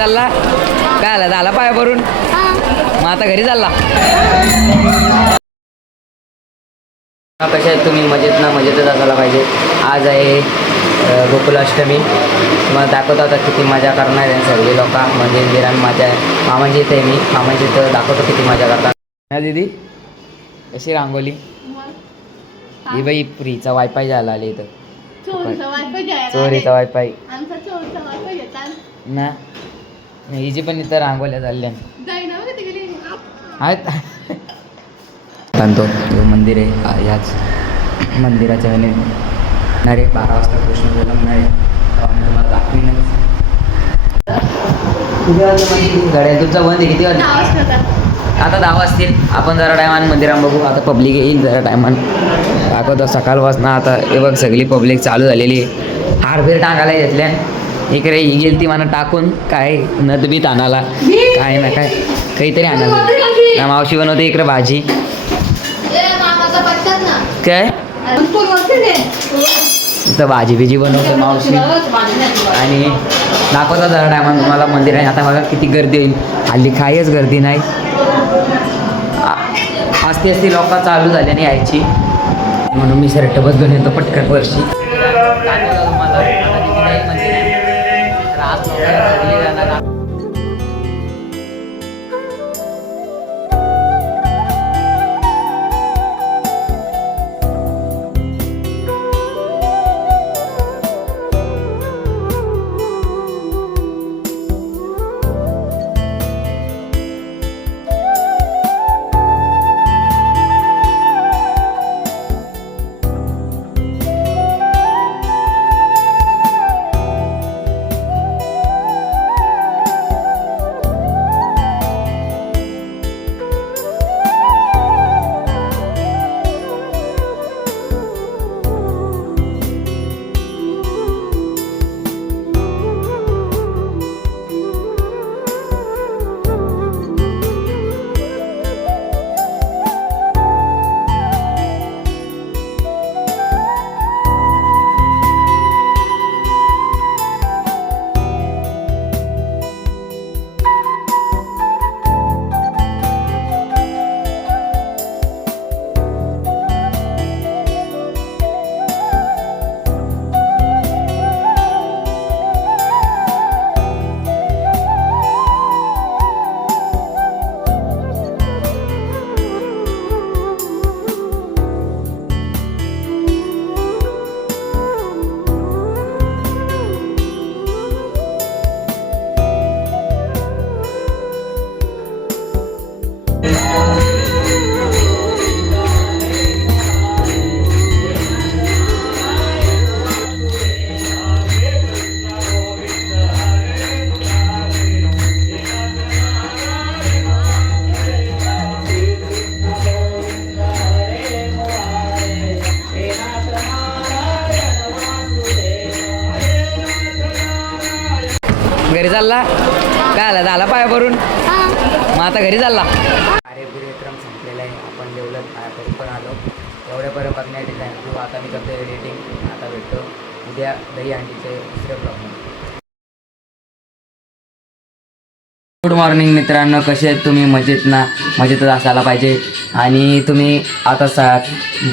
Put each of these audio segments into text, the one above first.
चालला काय आला झाला पाया भरून मग आता घरी चालला. कशा आहेत तुम्ही? मजेत ना? मजेतच असायला पाहिजे. आज आहे गोकुलाष्टमी. तुम्हाला दाखवतो आता किती मजा करणार आहे सगळे लोक. म्हणजे विरान माझ्या मामाची इथे मी मामाची इथं दाखवतो किती मजा करतात ना. दीदी कशी रांगोली ही बाई फ्रीचा वायफाय झाला आले इथं. चोरीचा वायफाय ना. हिची पण इथं रांगोल्या झाल्या आहेत. तो मंदिर आहे ह्याच मंदिराच्या वेळेने रे 12 वाजता कृष्ण जन्म नाही तुम्हाला दाखवीनच. गाड्या तुमचा बंद आहे किती वाजता? आता 10 वाजतील. आपण जरा टायमान मंदिरात बघू. आता पब्लिक येईल जरा टायमान दाखवतो सकाळपासून. आता हे बघ सगळी पब्लिक चालू झालेली आहे. हारबीर टांगायला घेतल्या इकडे ही गेली ती मला टाकून काय नदबीत आणायला काय ना काय काहीतरी आणायला. मावशी बनवते इकडे भाजी काय तर भाजी बिजी बनवते मावशी. आणि दाखवता जरा टायमान तुम्हाला मंदिर आहे. आता बघा किती गर्दी होईल. हल्ली काहीच गर्दी नाही. असते असते लोक चालू झाल्याने यायची म्हणून मी शर्ट बदलून येतो पटकन वर्षी. तुम्हाला मंदिर आहे रात जाणार. घरी चालला काय आला झाला पाया भरून मग आता घरी चालला. कार्यक्रम संपलेला आहे. आपण जेवलं पाया भरून पण आलो. एवढ्यापर्यंत बघण्यासाठी थँक्यू. आता मी करतो एडिटिंग. आता भेटतो उद्या दही अंडीचे दुसरे प्रॉब्लेम. गुड मॉर्निंग मित्रांनो, कसे आहेत तुम्ही? मजेत ना? मजेतच असायला पाहिजे. आणि तुम्ही आता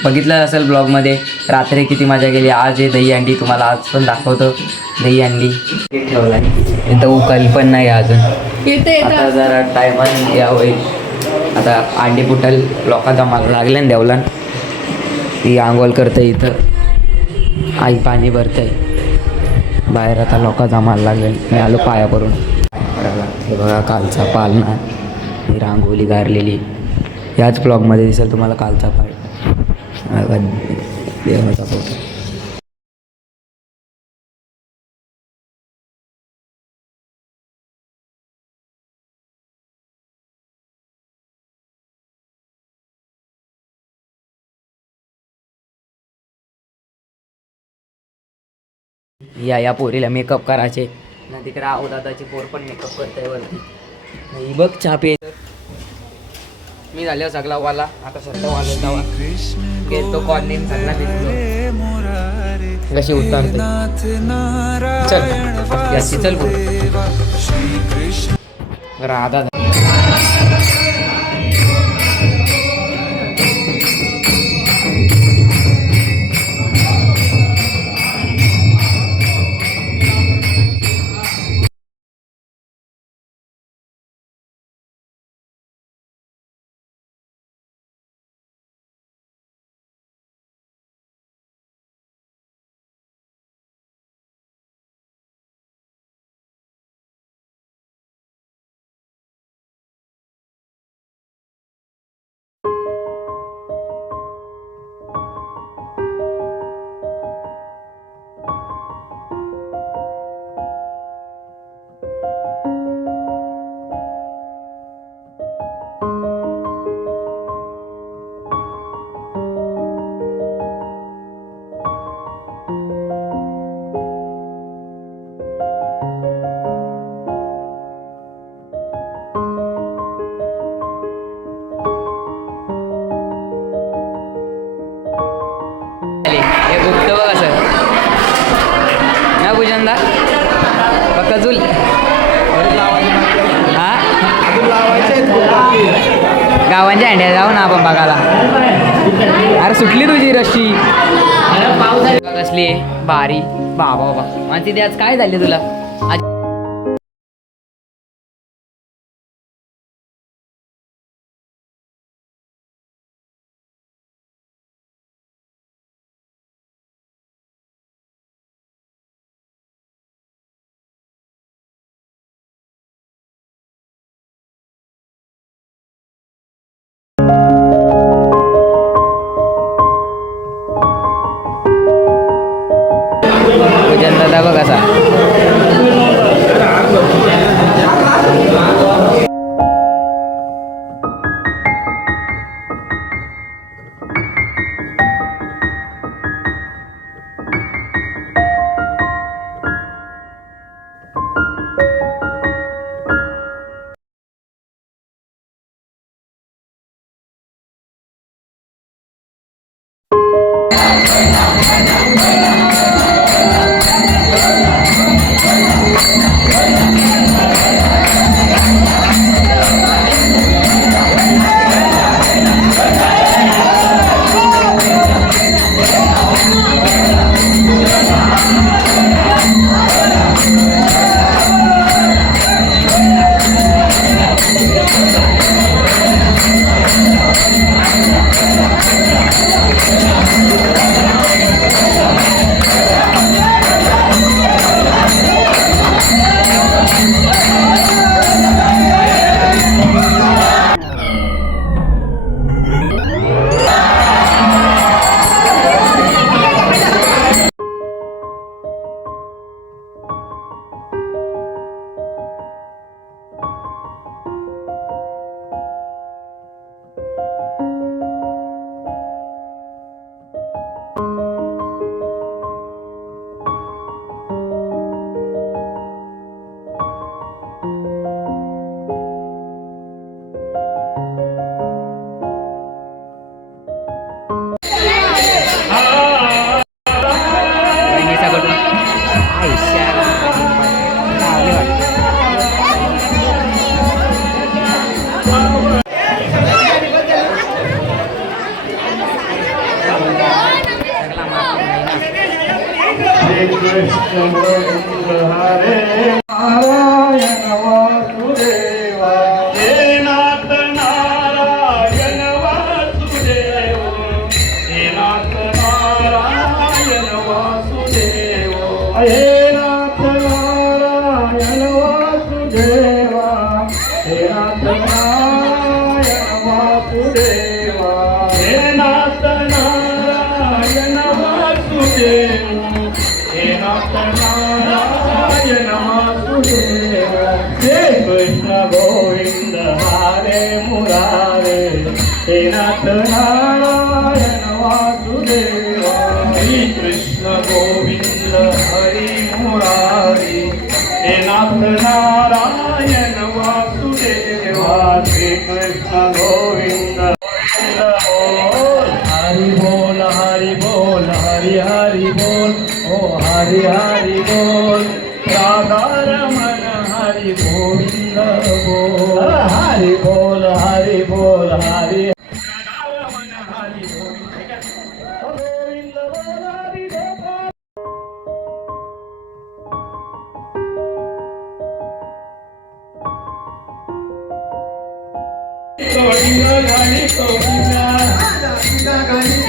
बघितलं असेल ब्लॉगमध्ये रात्री किती मजा गेली. आज हे दही अंडी तुम्हाला आज पण दाखवतो. दही अंडी ठेवला इथं उकल पण नाही अजून. आता जरा टायमान या होईल. आता अंडी फुटल लोका जमायला लागले ना देवला. ती आंघोळ करते इथं. आई पाणी भरते बाहेर. आता लोक जमायला लागले. मी आलो पाया भरून. हे बघा कालचा पालना ही रांगोली गारलेली. याच ब्लॉगमध्ये दिसेल तुम्हाला कालचा पाळ. देवाचा फोटो. या पोरीला मेकअप करायचे ना. तिकडे आहो दादाची पोर पण मेकअप करते वरती. ही बघ चहा पे मी झाल्यावर सगळा वाला आता सध्या वाला जावा गेलो कॉर्निंग सगळा भिजलो कशी उतरते चल याची चल बोल राधा हे गुप्त बघ असं ना पूजनदा कजूल हा गावांच्या हंड्या जाऊ ना आपण बघायला अरे सुटली तुझी रशी कसली आहे भारी बाबा बाबा माझी ते आज काय झाले तुला आज पूजनदा बघ कसा गोविंद हरे मुरारे हे नाथ नारायण वासुदेवा श्री कृष्ण गोविंद हरि मुरारी हे नाथ नारायण वासुदेवा श्री कृष्ण गोविंद ओ हरी हरी बोल राधा रमण हरी गोविंद बोल हरी बोल हरी बोल हरी राधा रमण हरी गोविंद बोल हरी बोल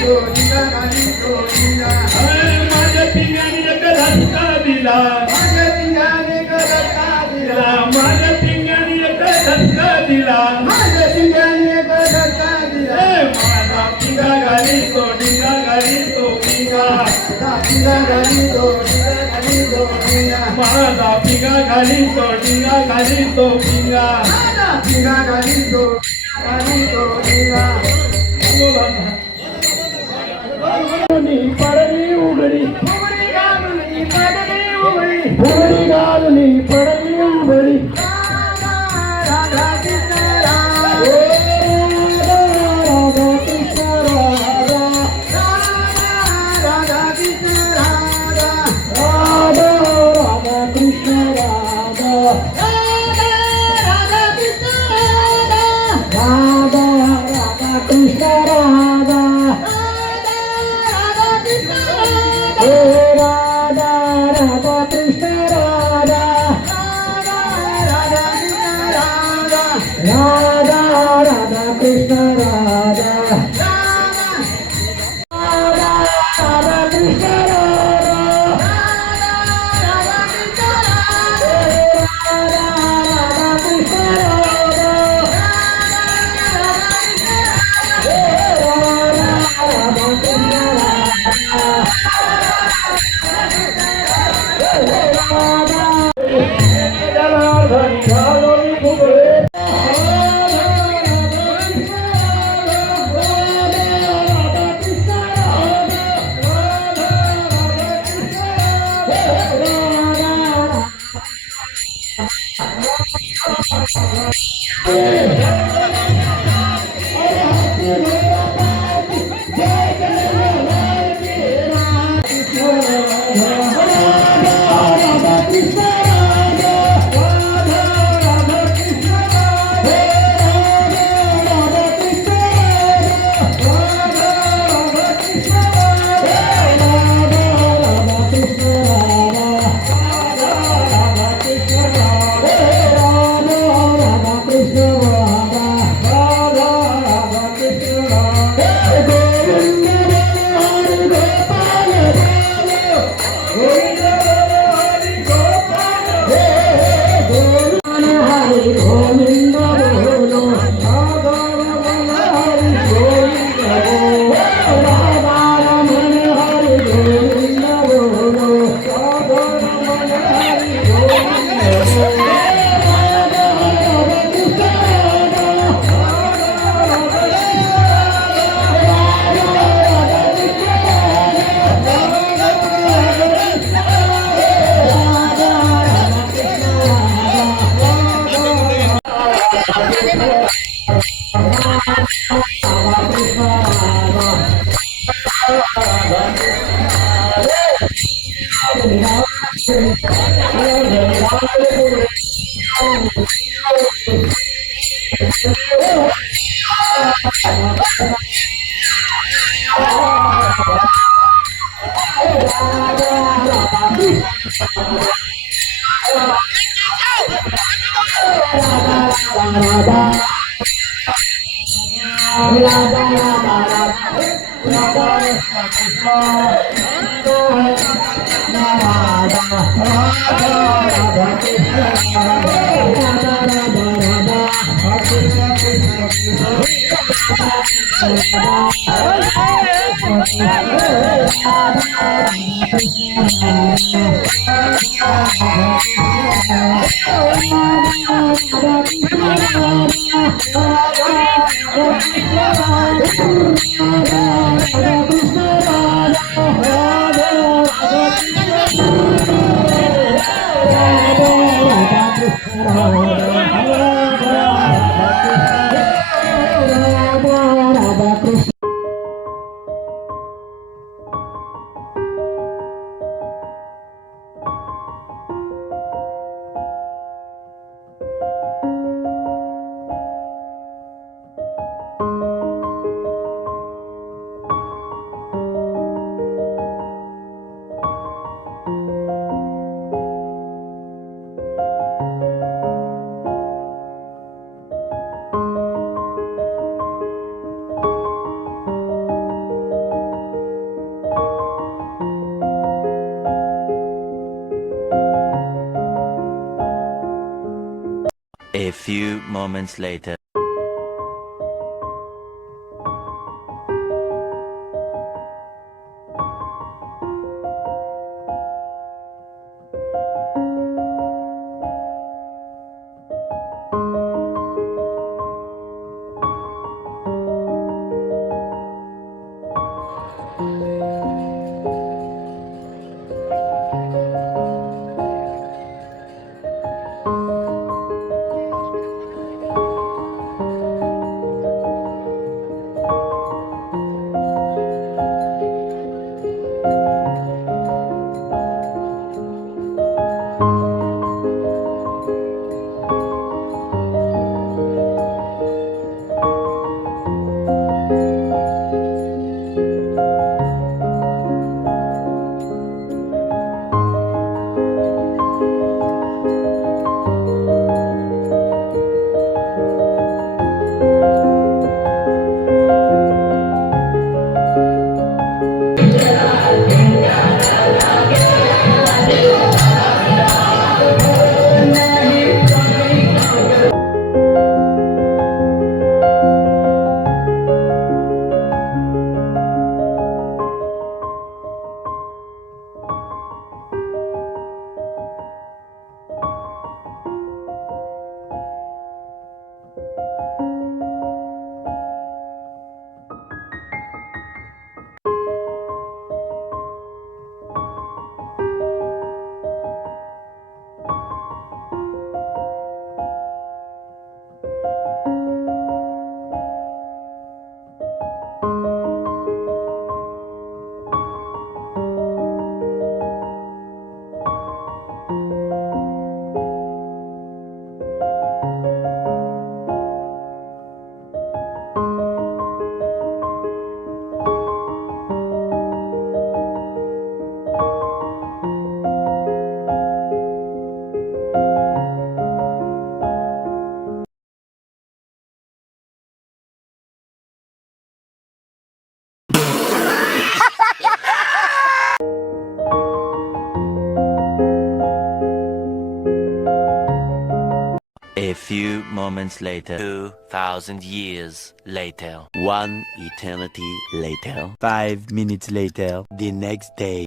गोविंदा गाणी गोविंदा माझ्या पिंगाने एक धक्का दिला माझ्या पिंगाने एक धक्का दिला माझ्या पिंगाने एक धक्का दिला माझ्या पिंगाने एक धक्का दिला माझा पिंगा गाली तो डिंगा गाली तो पिंगा पिंगा गाली तो डिंगा गाली तो पिंगा माझा पिंगा गाली तो डिंगा गाली तो पिंगा पिंगा गाली तो पिंगा पडली उघडी फुगडी घालून पडली उघडी फुगडी घालून पडली उघडी राधा कृष्ण राधा कृष्ण राधा राधा कृष्ण राधा राधा राधा कृष्ण राधा राधा कृष्ण राधा राधा राधा कृष्ण राधा हे Radha Radha Krishna Radha Radha Radha Krishna Radha Radha Krishna A few moments later. A few moments later. 2,000 years later. One eternity later. 5 minutes later. The next day.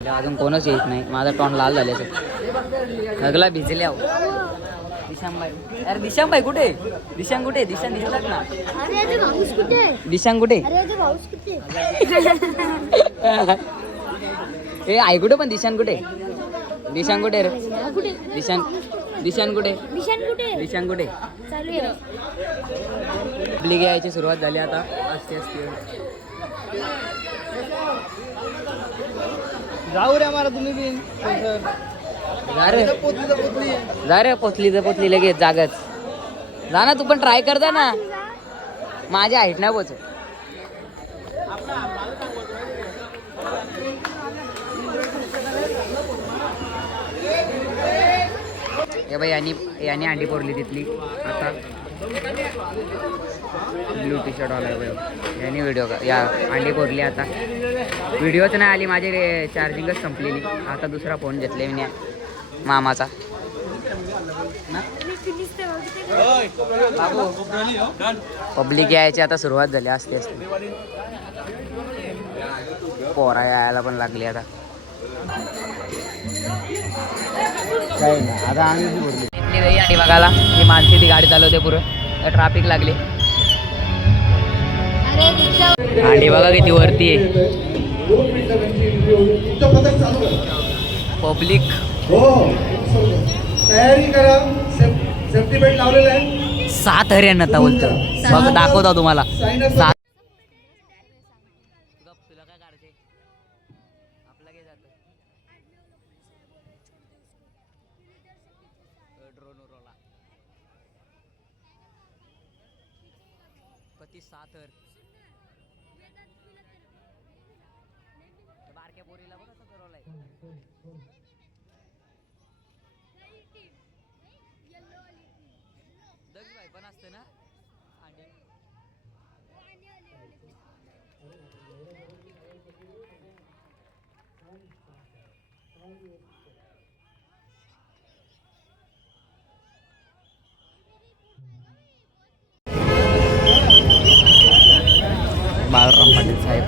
अजून कोणच येत नाही. माझा टॉन लाल झाल्याचं सगळा भिजल्या. दिशांबाई, अरे दिशांबाई कुठे? दिशांग कुठे? दिशांग दिसतात ना. अरे याचा भाऊस कुठे? दिशांग कुठे? अरे याचा भाऊस कुठे? ए आई कुठे पण दिशांग कुठे? दिशांग कुठे रे? कुठे? दिशांग दिशांग कुठे? निशान कुठे? दिशांग कुठे? चालू आहे. आपली घ्यायची सुरुवात झाली आता. असते असते जाऊ रे आम्हाला तुम्ही बी जा रे पोचली तर पोचली लगेच जागच. जा ना तू पण ट्राय कर जा ना. माझ्या हाईट नाही पोच. हे बाई यांनी अंडी पोरली तिथली. आता ब्लू टी शर्ट आला बाई यांनी व्हिडिओ या अंडी पोरली. आता व्हिडिओच नाही आली माझी चार्जिंगच संपलेली. आता दुसरा फोन घेतले मी मामाचा. पब्लिक यायची आता सुरुवात झाली. असते असते पोरा यायला पण लागली आता. काही नाही आता आम्ही इथली गई आणि बघायला ही माणसी ती गाडी चालवते पुरं. ट्रॅफिक लागली. अंडी बघा किती वरती आहे. पब्लिक तयारी करा. सेफ्टी बेल्ट लावलेला आहे. 7 हरियाणा आता बोलतो. बघ दाखवतो तुम्हाला. 7 तुला काय काढते आपला काय जातं ड्रोन उरवला कधी 7 बारक्या पोरीला बघ असं फिरवलाय. दक्ष भाई पण असते ना बाळराम पाटील साहेब.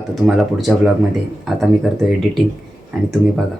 आता तुम्हाला पुढच्या ब्लॉगमध्ये आता मी करतो एडिटिंग आणि तुम्ही बघा.